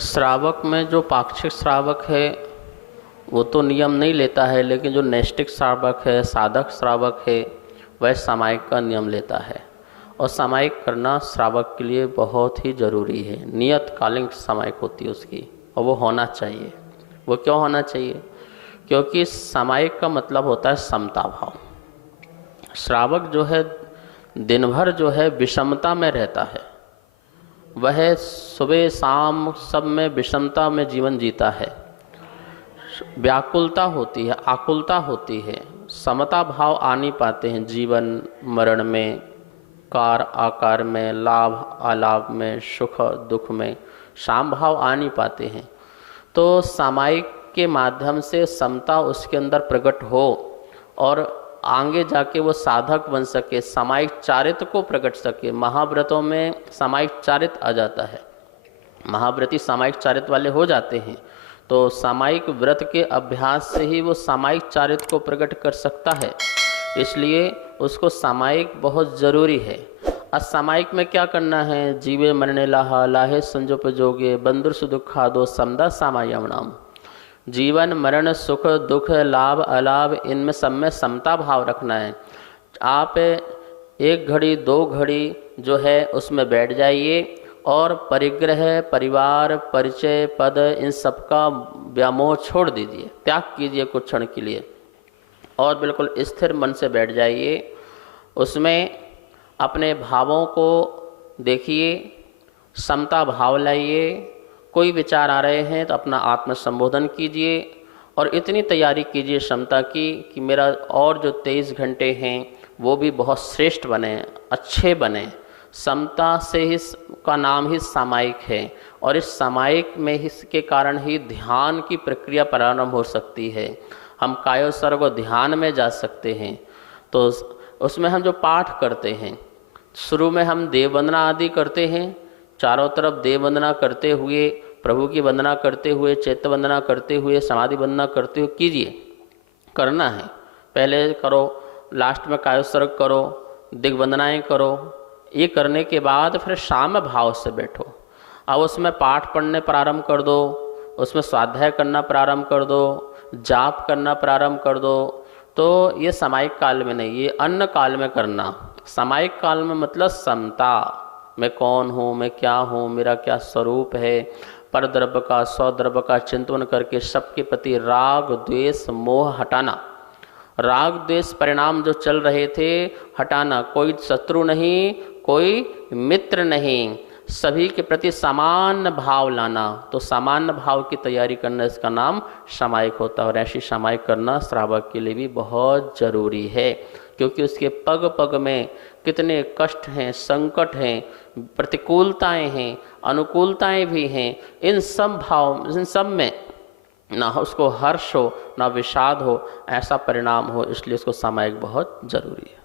श्रावक में जो पाक्षिक श्रावक है वो तो नियम नहीं लेता है, लेकिन जो नैष्ठिक श्रावक है, साधक श्रावक है, वह सामायिक का नियम लेता है। और सामायिक करना श्रावक के लिए बहुत ही ज़रूरी है। नियतकालीन सामायिक होती है उसकी, और वो होना चाहिए। वो क्यों होना चाहिए? क्योंकि सामायिक का मतलब होता है समता भाव। श्रावक जो है दिन भर जो है विषमता में रहता है, वह सुबह शाम सब में विषमता में जीवन जीता है। व्याकुलता होती है, आकुलता होती है, समता भाव आ नहीं पाते हैं जीवन मरण में, कार आकार में, लाभ अलाभ में, सुख दुख में साम भाव आ नहीं पाते हैं। तो सामायिक के माध्यम से समता उसके अंदर प्रकट हो और आगे जाके वो साधक बन सके, सामायिक चारित्र को प्रकट सके। महाव्रतों में सामायिक चारित्र आ जाता है, महाव्रती सामायिक चारित्र वाले हो जाते हैं। तो सामायिक व्रत के अभ्यास से ही वो सामायिक चारित्र को प्रकट कर सकता है, इसलिए उसको सामायिक बहुत ज़रूरी है। असामायिक में क्या करना है? जीवे मरने लाहा लाहे संजोप जोगे बंदुर सुदुखा दो समदा सामायम नाम। जीवन मरण सुख दुख लाभ अलाभ इनमें सब में समता भाव रखना है। आप एक घड़ी दो घड़ी जो है उसमें बैठ जाइए और परिग्रह परिवार परिचय पद इन सब का व्यामोह छोड़ दीजिए, त्याग कीजिए कुछ क्षण के लिए और बिल्कुल स्थिर मन से बैठ जाइए। उसमें अपने भावों को देखिए, समता भाव लाइए। कोई विचार आ रहे हैं तो अपना आत्म संबोधन कीजिए और इतनी तैयारी कीजिए क्षमता की कि मेरा और जो 23 घंटे हैं वो भी बहुत श्रेष्ठ बने, अच्छे बने। समता से ही का नाम ही सामायिक है और इस सामायिक में ही के कारण ही ध्यान की प्रक्रिया प्रारंभ हो सकती है। हम कायोसर्ग ध्यान में जा सकते हैं। तो उसमें हम जो पाठ करते हैं, शुरू में हम देव वंदना आदि करते हैं, चारों तरफ देव वंदना करते हुए, प्रभु की वंदना करते हुए, चैत्य वंदना करते हुए, समाधि वंदना करते हुए कीजिए, करना है। पहले करो, लास्ट में कायोसर्ग करो, दिग्वंदनाएँ करो। ये करने के बाद फिर शाम भाव से बैठो। अब उसमें पाठ पढ़ने प्रारंभ कर दो, उसमें स्वाध्याय करना प्रारंभ कर दो, जाप करना प्रारंभ कर दो। तो ये सामायिक काल में नहीं, ये अन्य काल में करना। सामायिक काल में मतलब समता, मैं कौन हूँ, मैं क्या हूँ, मेरा क्या स्वरूप है, पर द्रव्य का स्वद्रव्य का चिंतन करके सबके प्रति राग द्वेष मोह हटाना। राग द्वेष परिणाम जो चल रहे थे हटाना। कोई शत्रु नहीं, कोई मित्र नहीं, सभी के प्रति सामान्य भाव लाना। तो सामान्य भाव की तैयारी करना, इसका नाम सामायिक होता है। और ऐसी सामायिक करना श्रावक के लिए भी बहुत ज़रूरी है, क्योंकि उसके पग पग में कितने कष्ट हैं, संकट हैं, प्रतिकूलताएं हैं, अनुकूलताएं भी हैं। इन सब में ना उसको हर्ष हो ना विषाद हो, ऐसा परिणाम हो, इसलिए इसको सामायिक बहुत ज़रूरी है।